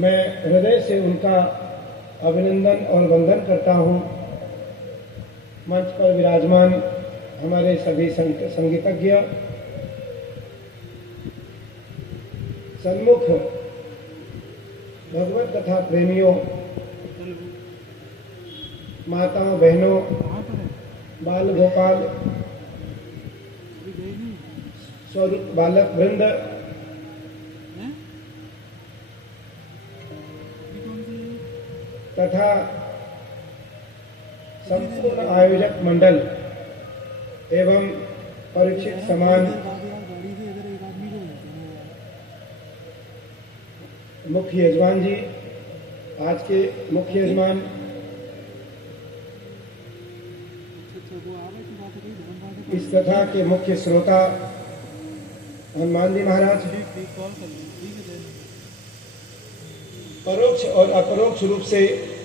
मैं हृदय से उनका अभिनंदन और वंदन करता हूँ। मंच पर विराजमान हमारे सभी संगीतज्ञ, सन्मुख भगवत कथा प्रेमियों, माताओं बहनों, बाल गोपाल, स्वरूप बालक वृंद, तथा संपूर्ण आयोजक मंडल एवं परीक्षित समान मुख्य यजमान जी, आज के मुख्य यजमान इस कथा के मुख्य श्रोता हनुमान जी महाराज, परोक्ष और अपरोक्ष रूप से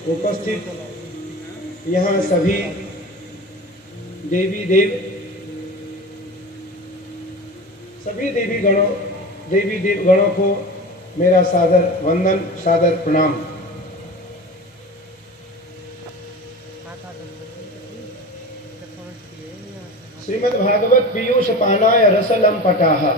उपस्थित यहाँ सभी देवी देव गणों को मेरा सादर वंदन, सादर प्रणाम। श्रीमद् भागवत पीयूष पानाय रसलम पटाहा।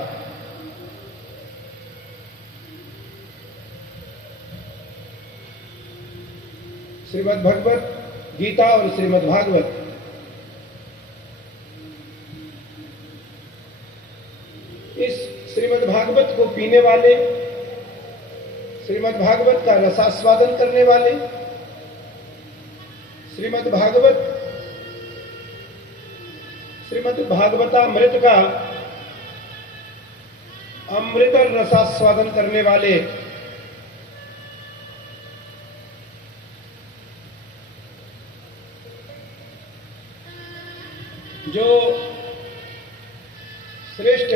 श्रीमद् भगवत गीता और श्रीमद् भागवत इस श्रीमद् भागवत को पीने वाले, श्रीमद् भागवत का रसास्वादन करने वाले, श्रीमद् भागवतामृत का अमृत रसास्वादन करने वाले जो श्रेष्ठ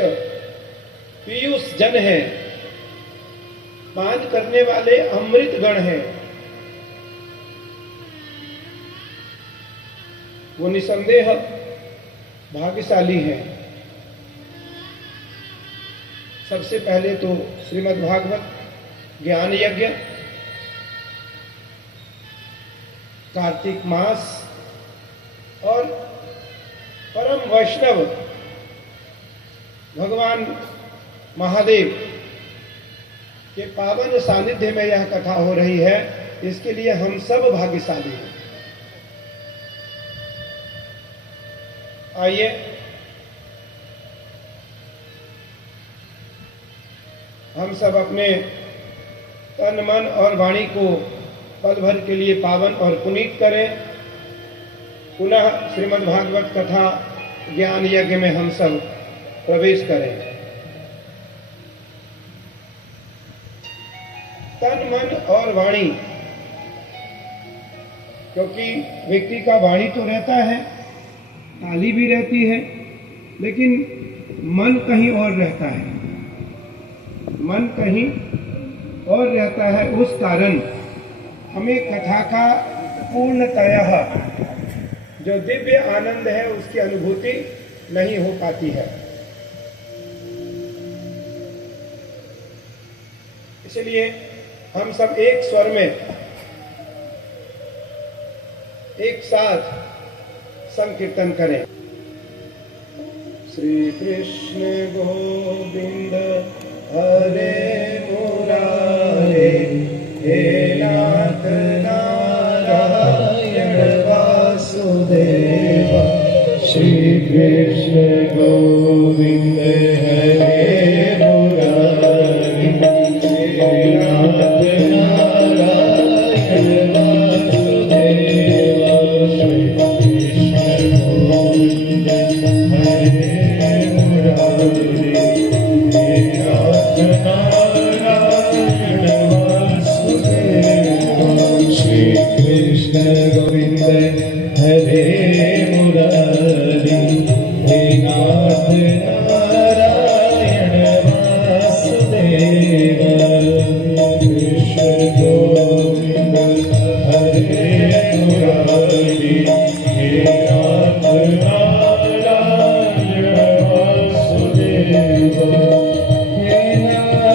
पीयूष जन हैं, पान करने वाले अमृत गण हैं, वो निसंदेह भाग्यशाली हैं। सबसे पहले तो श्रीमद् भागवत ज्ञान यज्ञ, कार्तिक मास और परम वैष्णव भगवान महादेव के पावन सानिध्य में यह कथा हो रही है, इसके लिए हम सब भाग्यशाली हैं। आइए हम सब अपने तन मन और वाणी को पल भर के लिए पावन और पुनीत करें। पुनः श्रीमद् भागवत कथा ज्ञान यज्ञ में हम सब प्रवेश करें। तन मन और वाणी, क्योंकि व्यक्ति का वाणी तो रहता है, ताली भी रहती है, लेकिन मन कहीं और रहता है, मन कहीं और रहता है। उस कारण हमें कथा का पूर्णतया जो दिव्य आनंद है उसकी अनुभूति नहीं हो पाती है। इसलिए हम सब एक स्वर में एक साथ संकीर्तन करें। श्री कृष्ण गोविंद हरे मुरारे, हे नाथ नारायण वासुदेव। श्री कृष्ण गोविंद हरे मुरारे, हे नाथ नारायण वासुदेव। श्री कृष्ण गोविंद हरे मुरारी, हे नाथ नारायण वासुदेव। कृष्ण गोविंद हरे मुरारी, हे नाथ नारायण वासुदेव। हे नाथ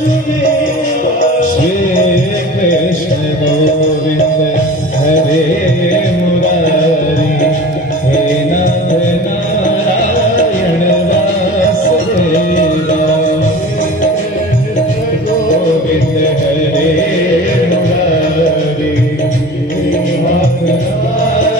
श्री कृष्ण गोविंद हरे मुरारी हे नाथ नारायण वासुदेवा गोविंद हरे मुरारी नाथ नारायण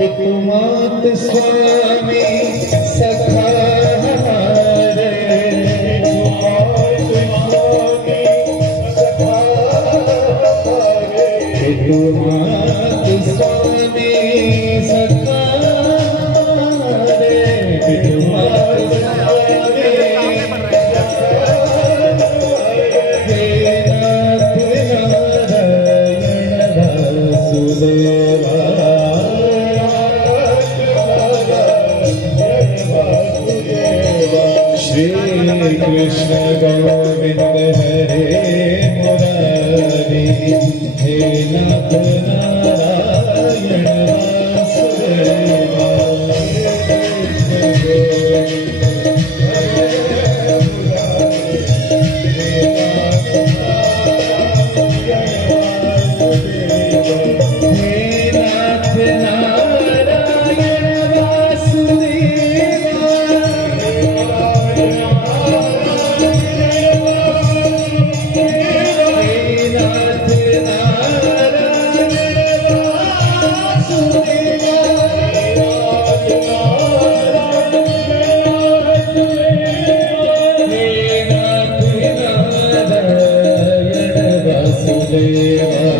पितुमात स्वामी सखा हमारे पितुमात स्वामी सखा हमारे पितुमात स्वामी हे नाथ नारायण वासुदेवा श्री कृष्ण गोविंद हरे मुरारी हे नाथ नारायण वासुदेवा हे नाथ Narayan Vasudeva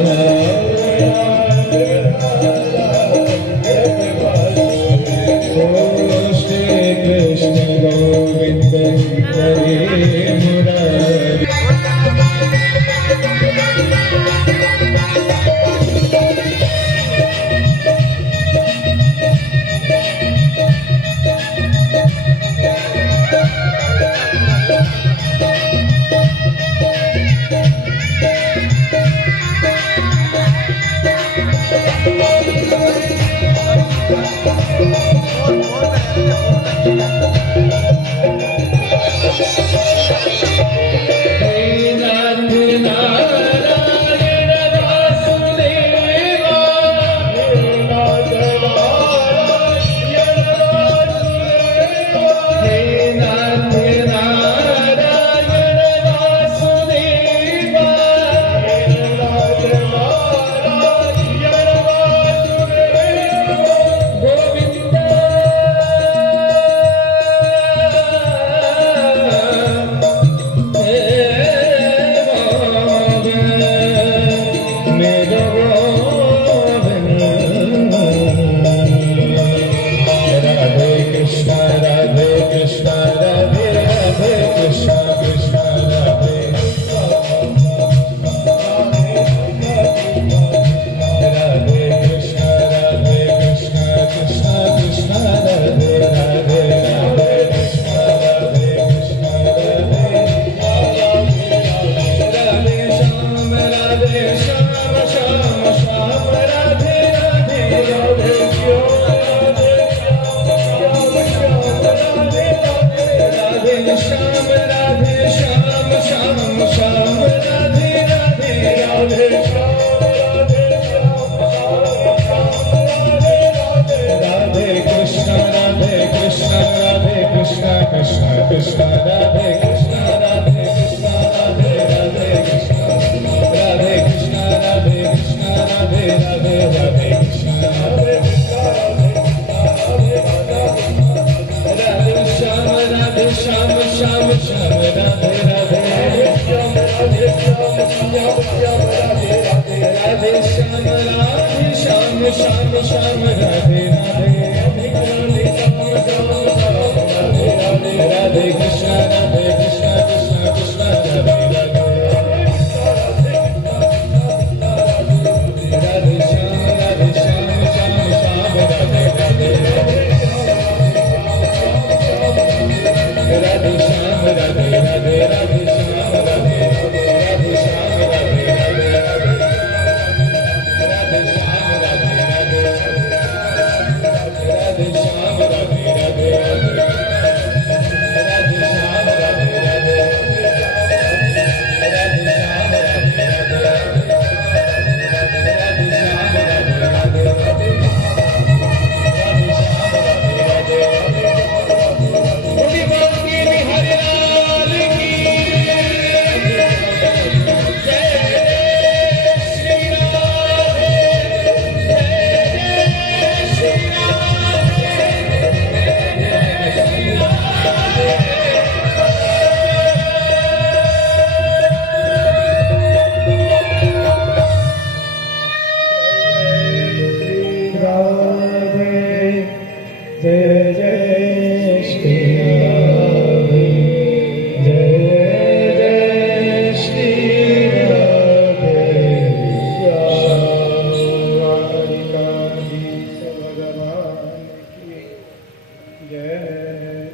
Sham, Sham, Sham, Radhe, Radhe. जय जय श्री राधे, जय जय श्री राधे श्याम। द्वारिकाधीश भगवान की जय।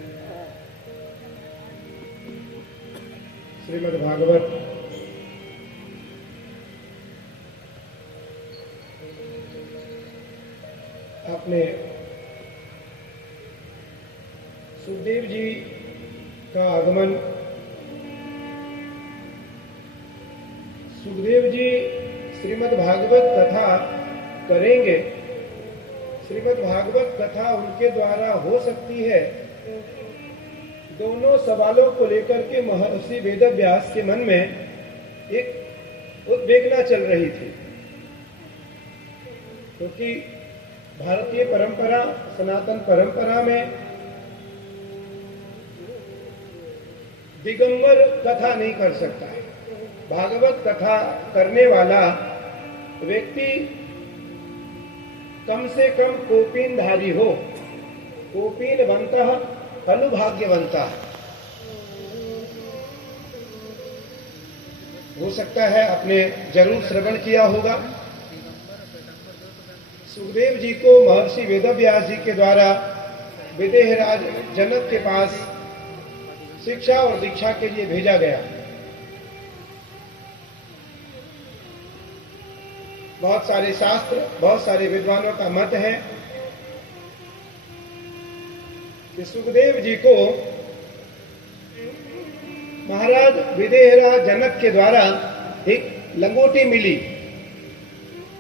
श्रीमद् भागवत आपने सुखदेव जी का आगमन, सुखदेव जी श्रीमद् भागवत कथा करेंगे। श्रीमद् भागवत कथा उनके द्वारा हो सकती है, दोनों सवालों को लेकर के महर्षि वेदव्यास के मन में एक उद्वेगना चल रही थी, क्योंकि भारतीय परंपरा, सनातन परंपरा में दिगंबर कथा नहीं कर सकता है। भागवत कथा करने वाला व्यक्ति कम से कम कोपीनधारी हो, कोपीनवंतः खलु भाग्यवंतः। हो सकता है आपने जरूर श्रवण किया होगा, सुखदेव जी को महर्षि वेदव्यास जी के द्वारा विदेहराज जनक के पास शिक्षा और दीक्षा के लिए भेजा गया। बहुत सारे शास्त्र, बहुत सारे विद्वानों का मत है कि सुखदेव जी को महाराज विदेहराज जनक के द्वारा एक लंगोटी मिली,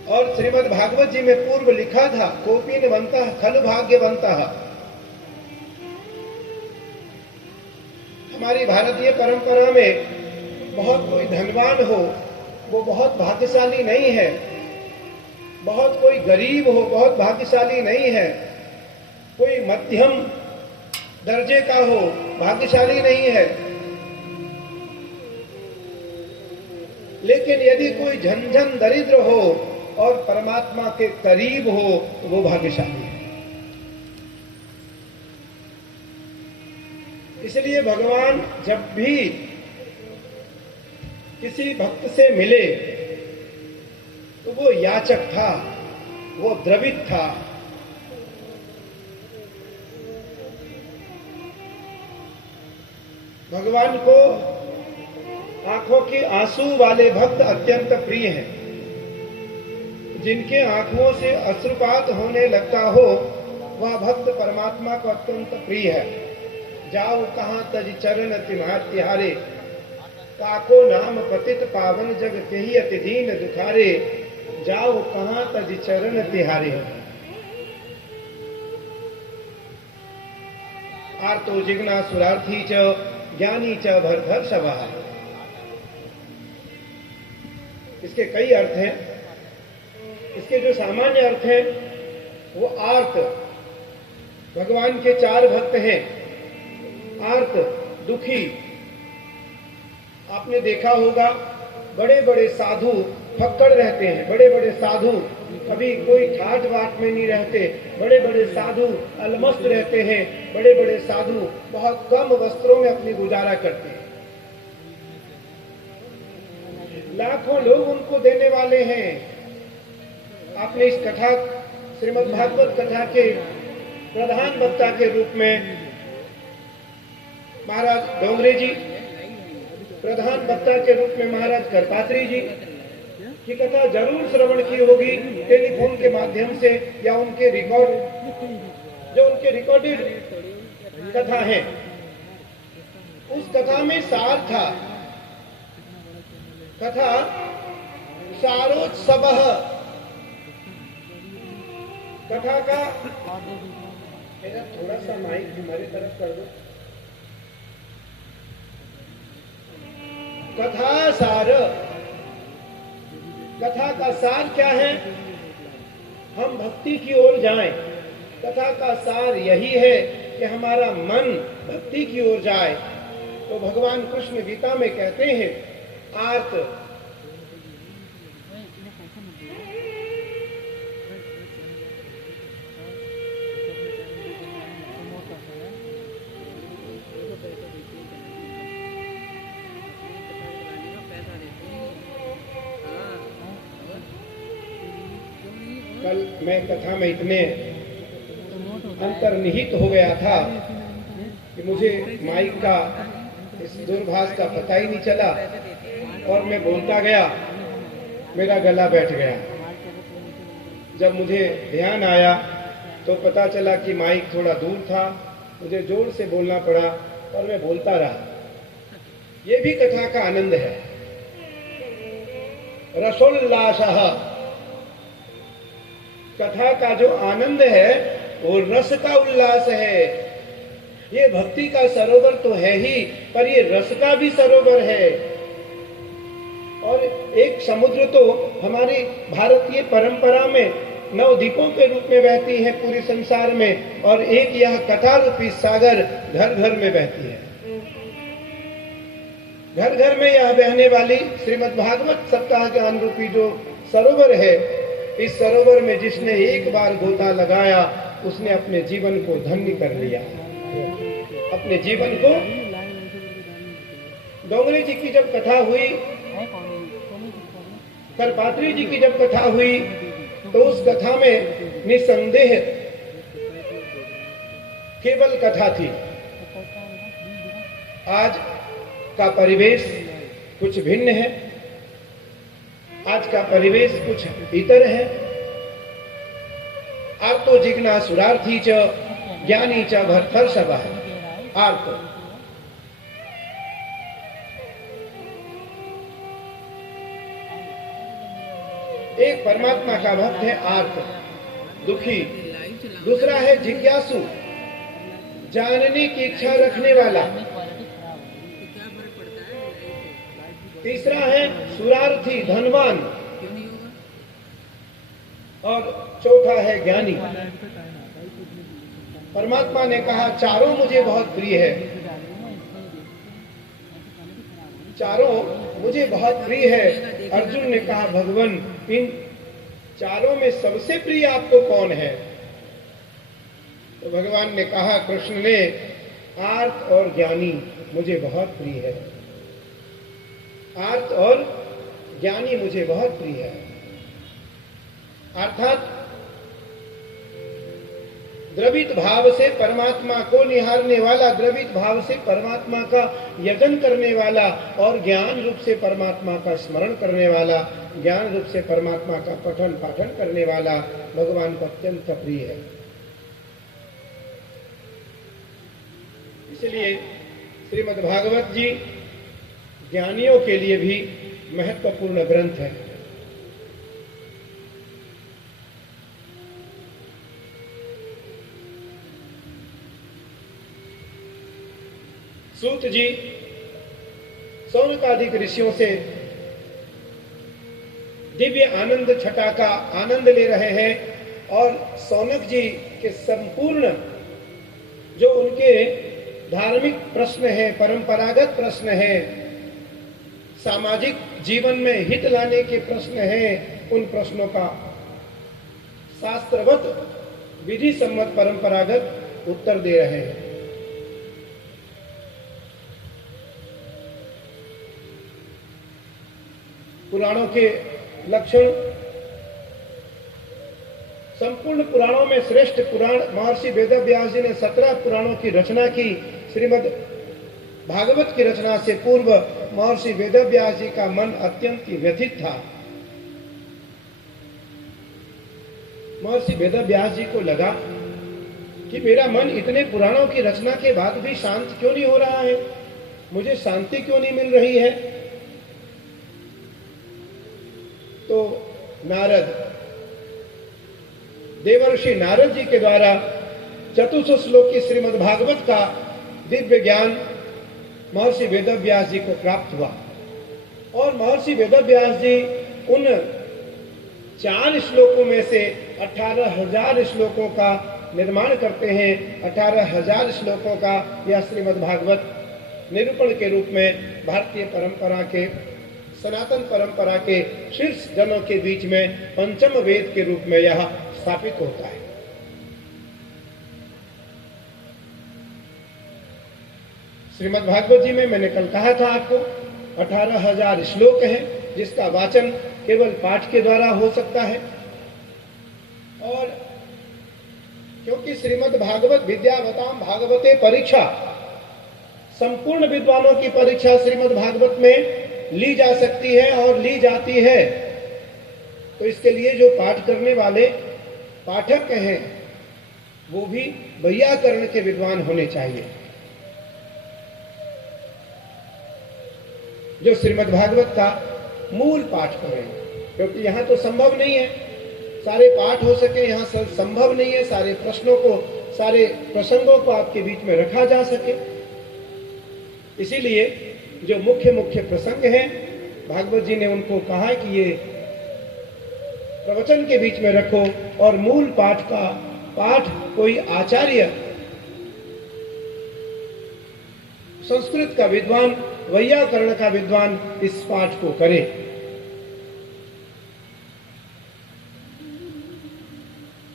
और श्रीमद् भागवत जी में पूर्व लिखा था कोपीनवंतः खलु भाग्यवंतः। हमारी भारतीय परंपरा में बहुत कोई धनवान हो वो बहुत भाग्यशाली नहीं है, बहुत कोई गरीब हो बहुत भाग्यशाली नहीं है, कोई मध्यम दर्जे का हो भाग्यशाली नहीं है। लेकिन यदि कोई झंझन दरिद्र हो और परमात्मा के करीब हो तो वो भाग्यशाली है। इसलिए भगवान जब भी किसी भक्त से मिले तो वो याचक था, वो द्रवित था। भगवान को आंखों के आंसू वाले भक्त अत्यंत प्रिय हैं। जिनके आंखों से अश्रुपात होने लगता हो वह भक्त परमात्मा को अत्यंत प्रिय है। जाओ कहां तज चरण तिहारे, काको नाम पतित पावन जग कही अति दीन दुखारे। जाओ कहां तज चरण तिहारे। आर्तो जिग्ना सुरार्थी च ज्ञानी च भरधर सवाह। इसके कई अर्थ हैं। इसके जो सामान्य अर्थ हैं वो आर्त, भगवान के चार भक्त हैं। आर्त दुखी, आपने देखा होगा बड़े बड़े साधु फक्कड़ रहते हैं। बड़े बड़े साधु कभी कोई ठाट बाट में नहीं रहते। बड़े बड़े साधु अलमस्त रहते हैं। बड़े बड़े साधु बहुत कम वस्त्रों में अपनी गुजारा करते हैं। लाखों लोग उनको देने वाले हैं। आपने इस कथा, श्रीमद् भागवत कथा के प्रधान वक्ता के रूप में महाराज डोंगरे जी, प्रधान वक्ता के रूप में महाराज करपात्री जी की कथा जरूर श्रवण की होगी टेलीफोन के माध्यम से, या उनके रिकॉर्ड, जो उनके रिकॉर्डेड कथा है। उस कथा में सार था। कथा सारोत्सव, कथा का, मेरा थोड़ा सा माइक हमारी तरफ कर दो। कथा सार, कथा का सार क्या है? हम भक्ति की ओर जाएं। कथा का सार यही है कि हमारा मन भक्ति की ओर जाए। तो भगवान कृष्ण गीता में कहते हैं आर्त, कल मैं कथा में इतने अंतर्निहित हो गया था कि मुझे माइक का इस दूरभाष का पता ही नहीं चला और मैं बोलता गया, मेरा गला बैठ गया। जब मुझे ध्यान आया तो पता चला कि माइक थोड़ा दूर था, मुझे जोर से बोलना पड़ा और मैं बोलता रहा। ये भी कथा का आनंद है। रसोल्लासः, कथा का जो आनंद है वो रस का उल्लास है। ये भक्ति का सरोवर तो है ही, पर ये रस का भी सरोवर है। और एक समुद्र तो हमारी भारतीय परंपरा में नवद्वीपों के रूप में बहती है पूरे संसार में, और एक यह कथा रूपी सागर घर घर में बहती है। घर घर में यह बहने वाली श्रीमद् भागवत सप्ताह ज्ञान रूपी जो सरोवर है, इस सरोवर में जिसने एक बार गोता लगाया उसने अपने जीवन को धन्य कर लिया। अपने जीवन को, डोंगरी जी की जब कथा हुई, करपात्री जी की जब कथा हुई, तो उस कथा में निसंदेह केवल कथा थी। आज का परिवेश कुछ भिन्न है, आज का परिवेश कुछ इतर है। आर्तो जिज्ञा सुरार्थी च ज्ञानी च भर्तर्षभः। आर्तो, एक परमात्मा का भक्त है आर्त, दुखी। दूसरा है जिज्ञासु, जानने की इच्छा रखने वाला। तीसरा है सुरार्थी, धनवान। और चौथा है ज्ञानी। परमात्मा ने कहा चारों मुझे बहुत प्रिय है, चारों मुझे बहुत प्रिय है। अर्जुन ने कहा भगवान इन चारों में सबसे प्रिय आपको कौन है? तो भगवान ने कहा, कृष्ण ने, आर्त और ज्ञानी मुझे बहुत प्रिय है। आर्त और ज्ञानी मुझे बहुत प्रिय है। अर्थात द्रवित भाव से परमात्मा को निहारने वाला, द्रवित भाव से परमात्मा का यजन करने वाला और ज्ञान रूप से परमात्मा का स्मरण करने वाला, ज्ञान रूप से परमात्मा का पठन पाठन करने वाला भगवान को अत्यंत प्रिय है। इसलिए श्रीमद् भागवत जी ज्ञानियों के लिए भी महत्वपूर्ण ग्रंथ है। सूत जी सौनकादिक ऋषियों से दिव्य आनंद छटा का आनंद ले रहे हैं, और सौनक जी के संपूर्ण जो उनके धार्मिक प्रश्न है, परंपरागत प्रश्न है, सामाजिक जीवन में हित लाने के प्रश्न हैं, उन प्रश्नों का शास्त्रवत विधि सम्मत परंपरागत उत्तर दे रहे हैं। पुराणों के लक्षण, संपूर्ण पुराणों में श्रेष्ठ पुराण महर्षि वेदव्यास जी ने 17 पुराणों की रचना की। श्रीमद् भागवत की रचना से पूर्व महर्षि वेदव्यास जी का मन अत्यंत व्यथित था। महर्षि वेदव्यास जी को लगा कि मेरा मन इतने पुराणों की रचना के बाद भी शांत क्यों नहीं हो रहा है, मुझे शांति क्यों नहीं मिल रही है। तो नारद, देवर्षि नारद जी के द्वारा 400 श्लोकी श्रीमद् भागवत का दिव्य ज्ञान महर्षि वेदव्यास जी को प्राप्त हुआ, और महर्षि वेदव्यास जी उन 4 श्लोकों में से 18,000 श्लोकों का निर्माण करते हैं। 18,000 श्लोकों का यह श्रीमद् भागवत निरूपण के रूप में भारतीय परंपरा के, सनातन परंपरा के शीर्ष जनों के बीच में पंचम वेद के रूप में यह स्थापित होता है। श्रीमद् भागवत जी में मैंने कल कहा था आपको 18,000 श्लोक हैं, जिसका वाचन केवल पाठ के द्वारा हो सकता है। और क्योंकि श्रीमद् भागवत विद्यावताम भागवते परीक्षा, संपूर्ण विद्वानों की परीक्षा श्रीमद् भागवत में ली जा सकती है और ली जाती है, तो इसके लिए जो पाठ करने वाले पाठक हैं वो भी वैयाकरण के विद्वान होने चाहिए, जो श्रीमद् भागवत का मूल पाठ करें। क्योंकि यहाँ तो संभव नहीं है सारे पाठ हो सके, यहाँ संभव नहीं है सारे प्रश्नों को, सारे प्रसंगों को आपके बीच में रखा जा सके। इसीलिए जो मुख्य मुख्य प्रसंग हैं भागवत जी ने उनको कहा कि ये प्रवचन के बीच में रखो, और मूल पाठ का पाठ कोई आचार्य, संस्कृत का विद्वान, वैयाकरण का विद्वान इस पाठ को करे।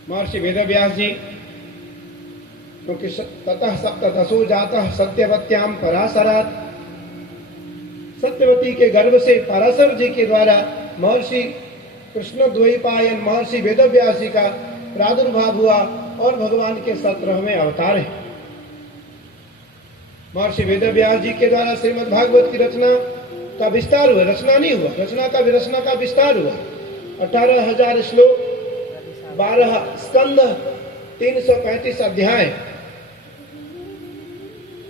महर्षि वेदव्यास जी, क्योंकि ततः सप्तदशो जातः सत्यवत्याम पराशरात्, सत्यवती के गर्भ से पराशर जी के द्वारा महर्षि कृष्ण द्वैपायन महर्षि वेदव्यास जी का प्रादुर्भाव हुआ और भगवान के 17वें अवतार है। महर्षि वेदव्यास जी के द्वारा श्रीमद् भागवत की रचना का विस्तार हुआ, रचना नहीं हुआ, रचना का विस्तार हुआ। 18,000 श्लोक, 12 स्कंद, 335 अध्याय,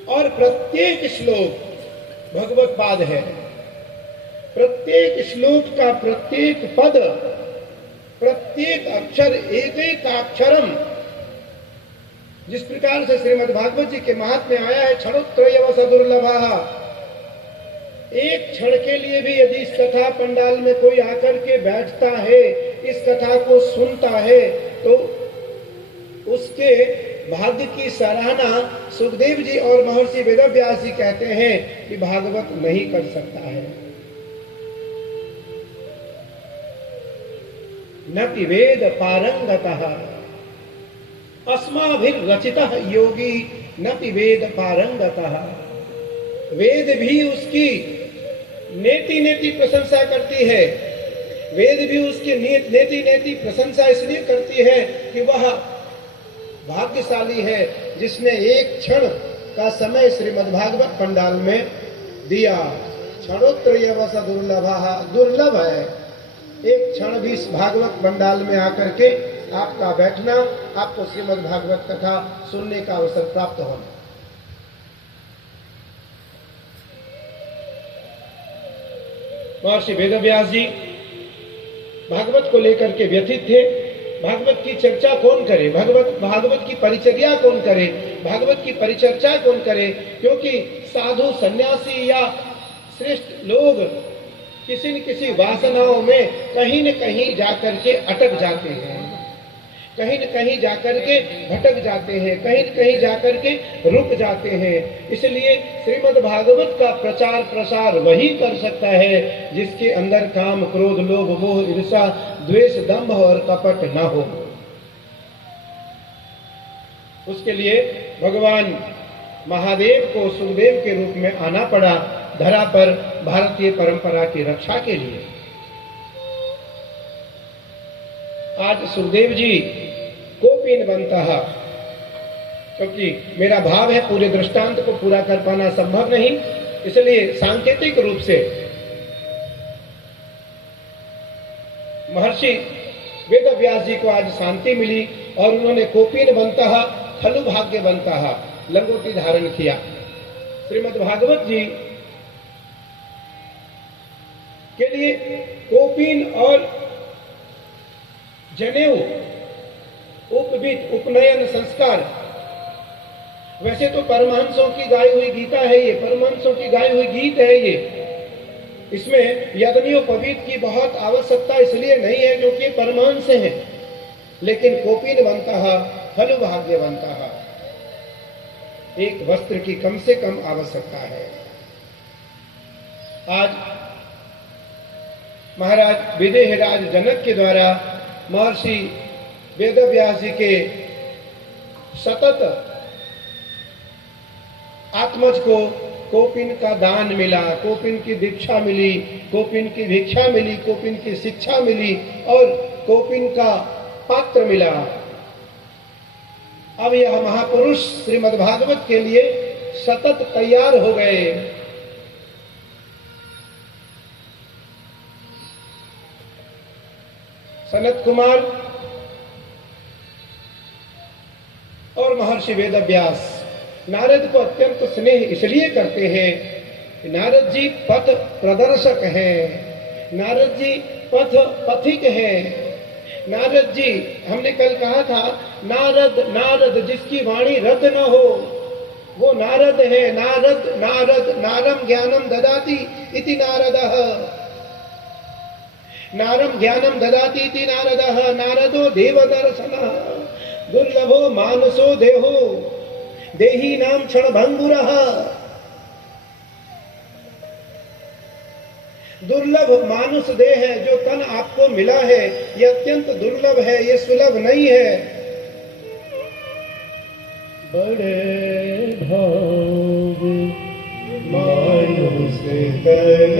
और प्रत्येक श्लोक भगवत पाद है। प्रत्येक श्लोक का प्रत्येक पद, प्रत्येक अक्षर, एक एक अक्षरम, जिस प्रकार से श्रीमद् भागवत जी के महात्म्य आया है, क्षणोत्रयवस दुर्लभः, एक क्षण के लिए भी यदि इस कथा पंडाल में कोई आकर के बैठता है, इस कथा को सुनता है, तो उसके भाग्य की सराहना सुखदेव जी और महर्षि वेदव्यास जी कहते हैं कि भागवत नहीं कर सकता है। न कि वेद पारंगतः अस्माभिर्रचितः योगी न कि वेद पारंगतः। वेद भी उसकी नेति नेति प्रशंसा करती है, वेद भी उसकी नेति नेति प्रशंसा इसलिए करती है कि वह भाग्यशाली है जिसने एक क्षण का समय श्रीमद् भागवत पंडाल में दिया। क्षणोत्रयवस दुर्लभः, दुर्लभ है एक क्षण भी इस भागवत पंडाल में आकर के आपका बैठना, आपको श्रीमद् भागवत कथा सुनने का अवसर प्राप्त होना। महर्षि वेदव्यास जी भागवत को लेकर के व्यथित थे। भागवत की चर्चा कौन करे, भागवत की परिचर्या कौन करे, भागवत की परिचर्चा कौन करे, क्योंकि साधु सन्यासी या श्रेष्ठ लोग किसी न किसी वासनाओं में कहीं न कहीं जाकर के अटक जाते हैं, कहीं न कहीं जाकर के भटक जाते हैं, कहीं न कहीं जाकर के रुक जाते हैं। इसलिए श्रीमद् भागवत का प्रचार प्रसार वही कर सकता है जिसके अंदर काम, क्रोध, लोभ, मोह, ईर्ष्या, द्वेष, दंभ और कपट न हो। उसके लिए भगवान महादेव को सुखदेव के रूप में आना पड़ा धरा पर, भारतीय परंपरा की रक्षा के लिए। आज सुखदेव जी कोपिन बनता है, क्योंकि मेरा भाव है पूरे दृष्टांत को पूरा कर पाना संभव नहीं, इसलिए सांकेतिक रूप से महर्षि वेदव्यास जी को आज शांति मिली और उन्होंने कोपिन बनता है, खलु भाग्य बनता है, लंगोटी धारण किया। श्रीमद् भागवत जी के लिए कोपिन और जनेऊ, उपवीत, उपनयन संस्कार, वैसे तो परमहंसों की गाई हुई गीता है ये, परमहंसों की गाई हुई गीत है ये, इसमें यज्ञोपवीत की बहुत आवश्यकता इसलिए नहीं है क्योंकि परमहंस हैं, लेकिन कोपिन बनता है, खलु भाग्य बनता है, एक वस्त्र की कम से कम आवश्यकता है। आज महाराज विदेहराज जनक के द्वारा महर्षि वेदव्यास जी के सतत आत्मज को कोपिन का दान मिला, कोपिन की दीक्षा मिली, कोपिन की भिक्षा मिली, कोपिन की शिक्षा मिली और कोपिन का पात्र मिला। अब यह महापुरुष श्रीमद् भागवत के लिए सतत तैयार हो गए। सनत कुमार और महर्षि वेदव्यास नारद को अत्यंत स्नेह इसलिए करते हैं कि नारद जी पथ प्रदर्शक हैं, नारद जी पथ पथिक हैं। नारद जी, हमने कल कहा था, नारद नारद जिसकी वाणी रद्द न हो वो नारद है। नारद नारद नारम ज्ञानम ददाति इति नारदः, नारम ज्ञानम ददाति इति नारदः। नारदो देवदर्शनः दुर्लभो मानसो देहो देही नाम क्षणभंगुरः। दुर्लभ मानुष देह है, जो तन आपको मिला है ये अत्यंत दुर्लभ है, ये सुलभ नहीं है। बड़े भाग मानुष तन